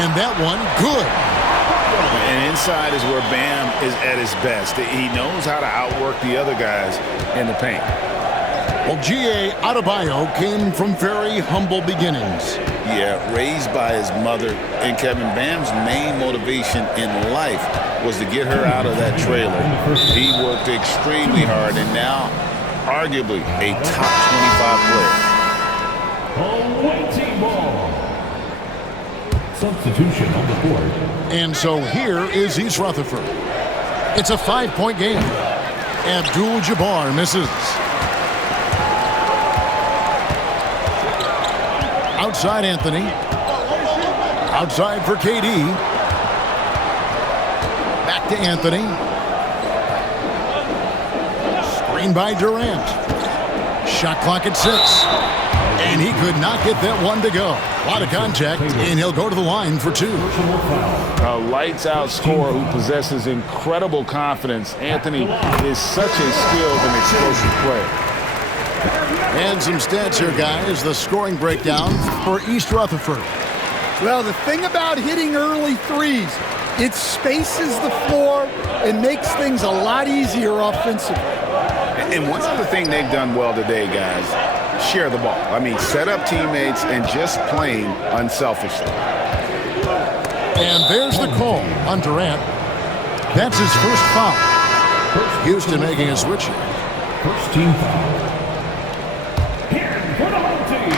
And that one, good. And inside is where Bam is at his best. He knows how to outwork the other guys in the paint. Well, G.A. Adebayo came from very humble beginnings. Yeah, raised by his mother. And Kevin, Bam's main motivation in life was to get her out of that trailer. He worked extremely hard and now arguably a top 25 player. Awaiting ball. Substitution on the board. And so here is East Rutherford. It's a 5-point game. Abdul-Jabbar misses. Outside Anthony. Outside for KD. Back to Anthony. Screen by Durant. Shot clock at 6. And he could not get that one to go. A lot of contact, and he'll go to the line for 2. A lights-out scorer who possesses incredible confidence. Anthony is such a skilled and explosive player. And some stats here, guys. The scoring breakdown for East Rutherford. Well, the thing about hitting early threes, it spaces the floor and makes things a lot easier offensively. And one other thing they've done well today, guys, share the ball. I mean, set up teammates and just playing unselfishly. And there's the call on Durant. That's his first foul. Houston making a switch here. First team foul. Here for the home team.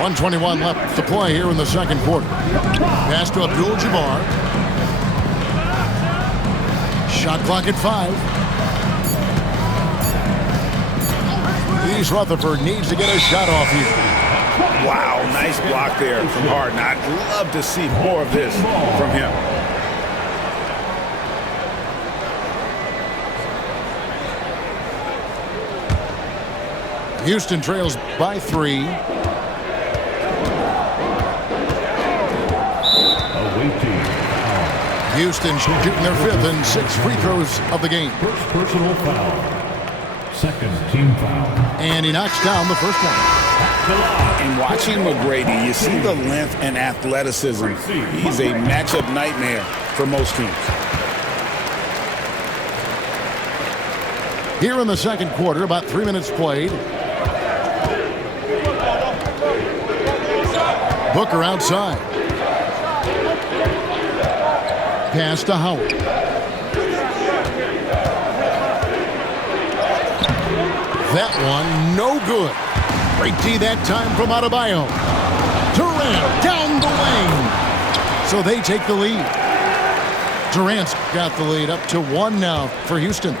1:21 left to play here in the second quarter. Pass to Abdul-Jabbar. Shot clock at 5. East Rutherford needs to get a shot off here. Wow, nice block there from Harden. I'd love to see more of this from him. Houston trails by 3. Awaiting. Houston shooting their 5th and 6th free throws of the game. First personal foul. Second team foul. And he knocks down the first one. And watching McGrady, you see the length and athleticism. He's a matchup nightmare for most teams. Here in the second quarter, about 3 minutes played. Booker outside. Pass to Howard. That one, no good. Great D that time from Adebayo. Durant down the lane. So they take the lead. Durant's got the lead up to 1 now for Houston.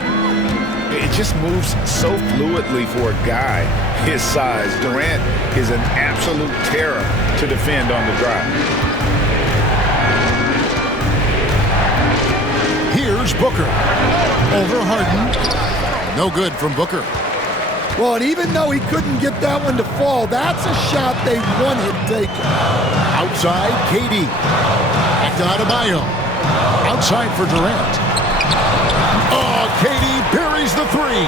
It just moves so fluidly for a guy his size. Durant is an absolute terror to defend on the drive. Here's Booker. Over Harden. No good from Booker. Well, and even though he couldn't get that one to fall, that's a shot they wanted taken. Outside, KD. Back to Adebayo. Outside for Durant. Oh, KD buries the 3.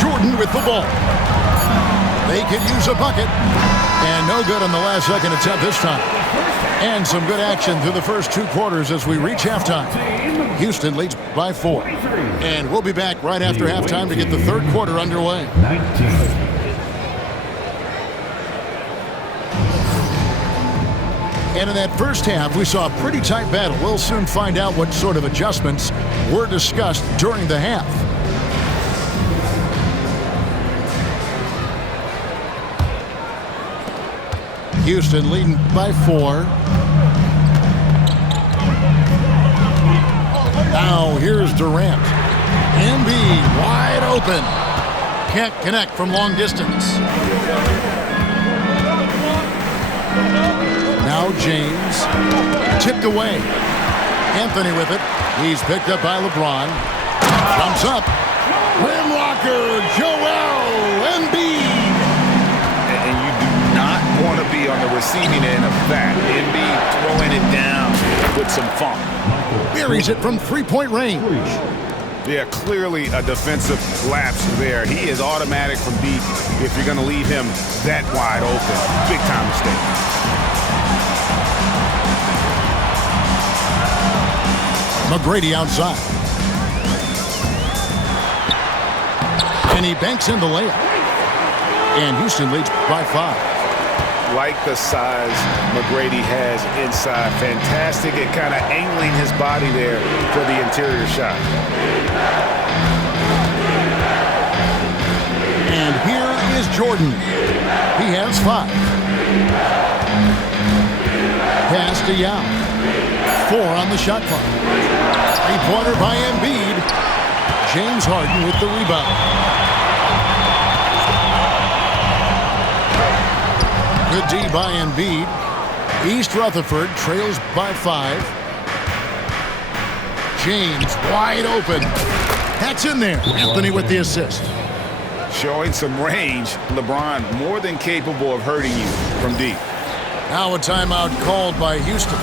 Jordan with the ball. They could use a bucket. And no good on the last second attempt this time. And some good action through the first 2 quarters as we reach halftime. Houston leads by 4. And we'll be back right after halftime to get the third quarter underway. 19. And in that first half, we saw a pretty tight battle. We'll soon find out what sort of adjustments were discussed during the half. Houston leading by 4. Now here's Durant. Embiid wide open. Can't connect from long distance. Now James. Tipped away. Anthony with it. He's picked up by LeBron. Jumps up. Rim rocker. Joel Embiid. And you do not want to be on the receiving end of that. Embiid throwing it down with some funk. Buries it from 3-point range. Yeah, clearly a defensive lapse there. He is automatic from deep if you're going to leave him that wide open. Big time mistake. McGrady outside. And he banks in the layup. And Houston leads by 5. Like the size McGrady has inside. Fantastic at kind of angling his body there for the interior shot. And here is Jordan. He has 5. Pass to Yao. 4 on the shot clock. 3-pointer by Embiid. James Harden with the rebound. Good D by Embiid. East Rutherford trails by 5. James wide open. That's in there. Anthony with the assist. Showing some range. LeBron more than capable of hurting you from deep. Now a timeout called by Houston.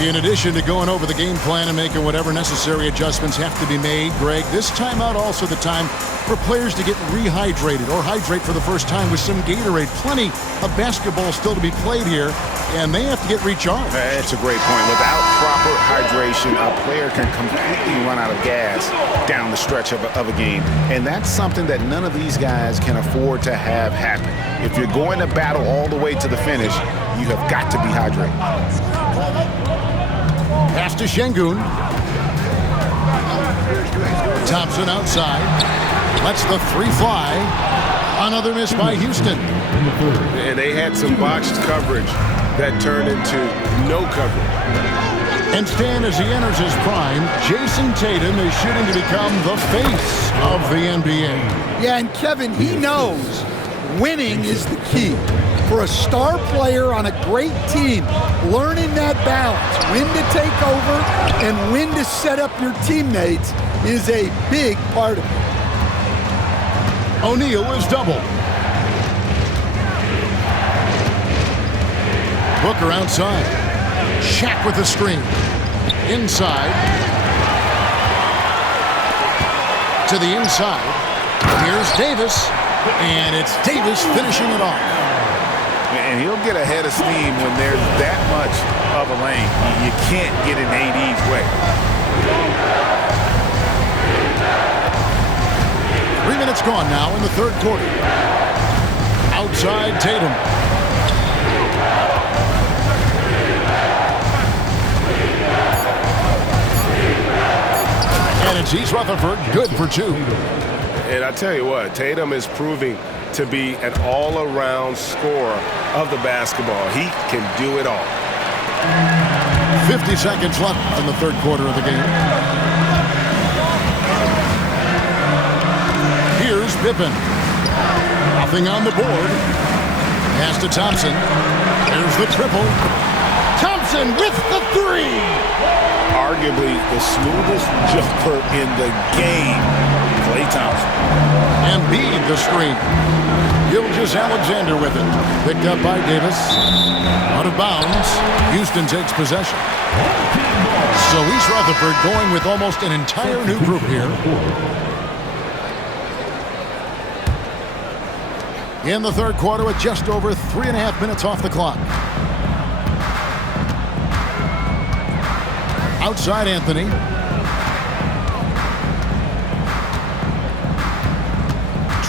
In addition to going over the game plan and making whatever necessary adjustments have to be made, Greg, this timeout also the time for players to get rehydrated or hydrate for the first time with some Gatorade. Plenty of basketball still to be played here, and they have to get recharged. That's a great point. Without proper hydration, a player can completely run out of gas down the stretch of a game, and that's something that none of these guys can afford to have happen. If you're going to battle all the way to the finish, you have got to be hydrated. Pass to Şengün. Thompson outside. Lets the 3 fly. Another miss by Houston. And they had some botched coverage that turned into no coverage. And Stan, as he enters his prime, Jason Tatum is shooting to become the face of the NBA. Yeah, and Kevin, he knows winning is the key. For a star player on a great team, learning that balance, when to take over and when to set up your teammates is a big part of it. O'Neal is double. Booker outside. Shaq with the screen. Inside. To the inside. Here's Davis. And it's Davis finishing it off. And he'll get a head of steam when there's that much of a lane. You can't get in AD's way. 3 minutes gone now in the third quarter. Outside Tatum. And it's East Rutherford, good for 2. And I tell you what, Tatum is proving to be an all-around scorer of the basketball. He can do it all. 50 seconds left in the third quarter of the game. Here's Pippen. Nothing on the board. Pass to Thompson. There's the triple. Thompson with the 3. Arguably the smoothest jumper in the game. Klay Thompson. Embiid the screen. Gilgeous-Alexander with it. Picked up by Davis. Out of bounds. Houston takes possession. So East Rutherford going with almost an entire new group here. In the third quarter with just over 3.5 minutes off the clock. Outside Anthony.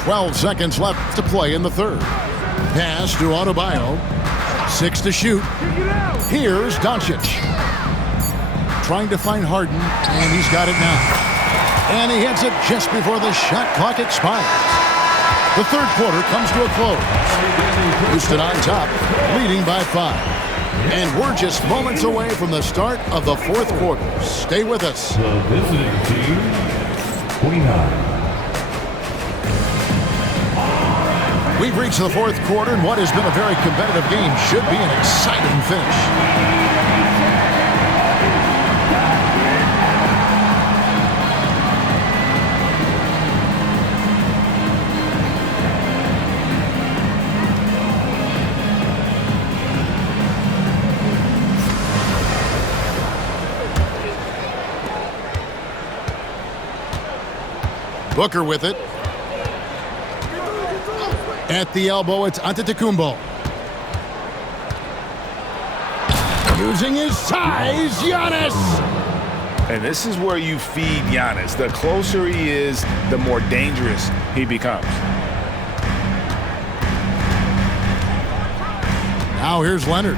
Twelve seconds left to play in the third. Pass to Adebayo. 6 to shoot. Here's Doncic. Trying to find Harden, and he's got it now. And he hits it just before the shot clock expires. The third quarter comes to a close. Houston on top, leading by 5. And we're just moments away from the start of the fourth quarter. Stay with us. The visiting team, 29. We've reached the fourth quarter, and what has been a very competitive game should be an exciting finish. Booker with it. At the elbow, it's Antetokounmpo. Using his size, Giannis. And this is where you feed Giannis. The closer he is, the more dangerous he becomes. Now here's Leonard.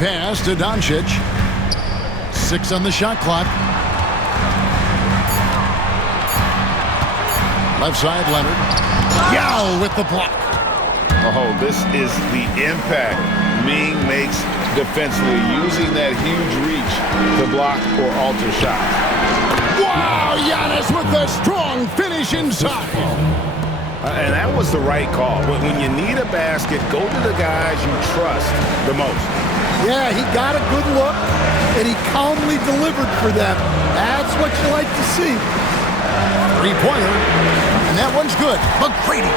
Pass to Doncic. 6 on the shot clock. Left side, Leonard. Yao with the block. Oh, this is the impact Ming makes defensively, using that huge reach to block or alter shots. Wow, Giannis with a strong finish inside. And that was the right call. When you need a basket, go to the guys you trust the most. Yeah, he got a good look, and he calmly delivered for them. That's what you like to see. Three-pointer, and that one's good. McGrady.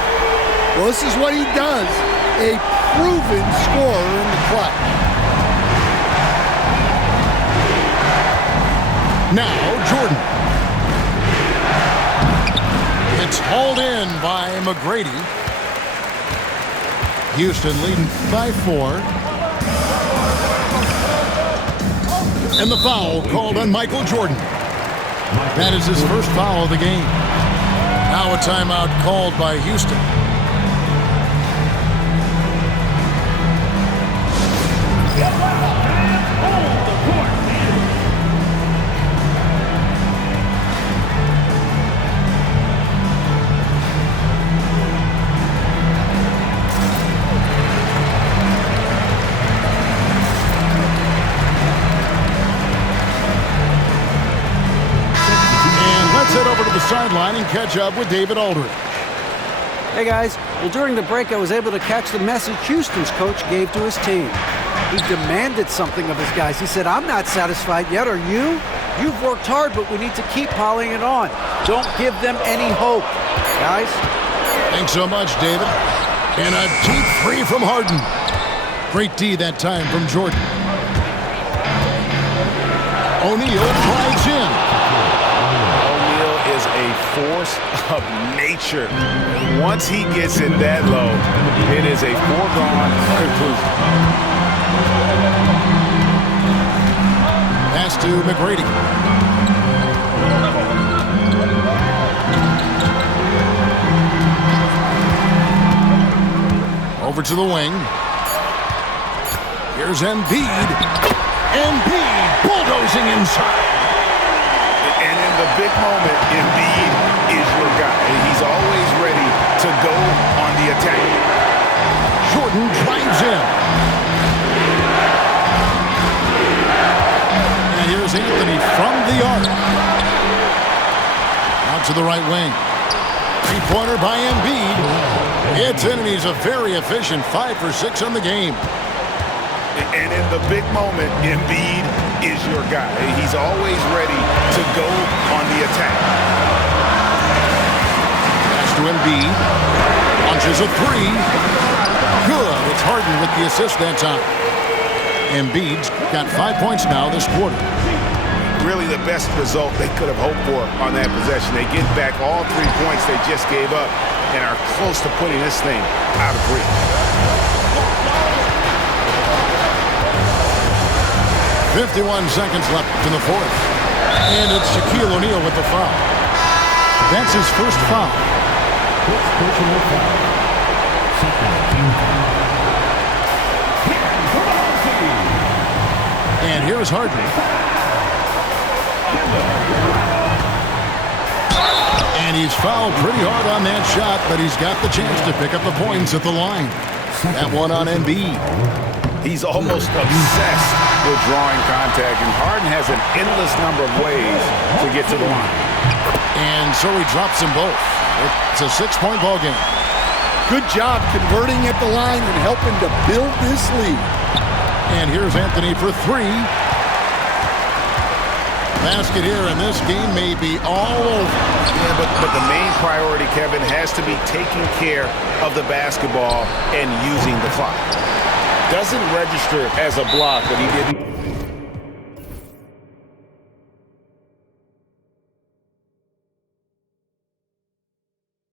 Well, this is what he does. A proven scorer in the clutch. Now, Jordan. It's hauled in by McGrady. Houston leading by 4. And the foul called on Michael Jordan. That is his first foul of the game. Now a timeout called by Houston. Head over to the sideline and catch up with David Aldridge. Hey guys, well during the break I was able to catch the message Houston's coach gave to his team. He demanded something of his guys. He said, I'm not satisfied yet, are you? You've worked hard, but we need to keep piling it on. Don't give them any hope. Guys? Thanks so much, David. And a deep three from Harden. Great D that time from Jordan. O'Neal drives in. Force of nature. Once he gets it that low, it is a foregone conclusion. Pass to McGrady. Over to the wing. Here's Embiid. Embiid bulldozing inside. And in the big moment, Embiid is your guy. He's always ready to go on the attack. Jordan drives in. And here's Anthony from the arc. Out to the right wing. Three-pointer by Embiid. It's in, and he's a very efficient 5 for 6 on the game. And in the big moment, Embiid is your guy. He's always ready to go on the attack. Pass to Embiid. Launches a 3. Good. It's Harden with the assist that time. Embiid's got 5 points now this quarter. Really the best result they could have hoped for on that possession. They get back all 3 points they just gave up and are close to putting this thing out of reach. 51 seconds left in the fourth. And it's Shaquille O'Neal with the foul. That's his first foul. Personal foul. Second team foul. And here's Harden. And he's fouled pretty hard on that shot, but he's got the chance to pick up the points at the line. That one on Embiid. He's almost obsessed with drawing contact, and Harden has an endless number of ways to get to the line. And so he drops them both. It's a 6-point ball game. Good job converting at the line and helping to build this lead. And here's Anthony for 3. Basket here, and this game may be all over. Yeah, but the main priority, Kevin, has to be taking care of the basketball and using the clock. Doesn't register as a block, but he did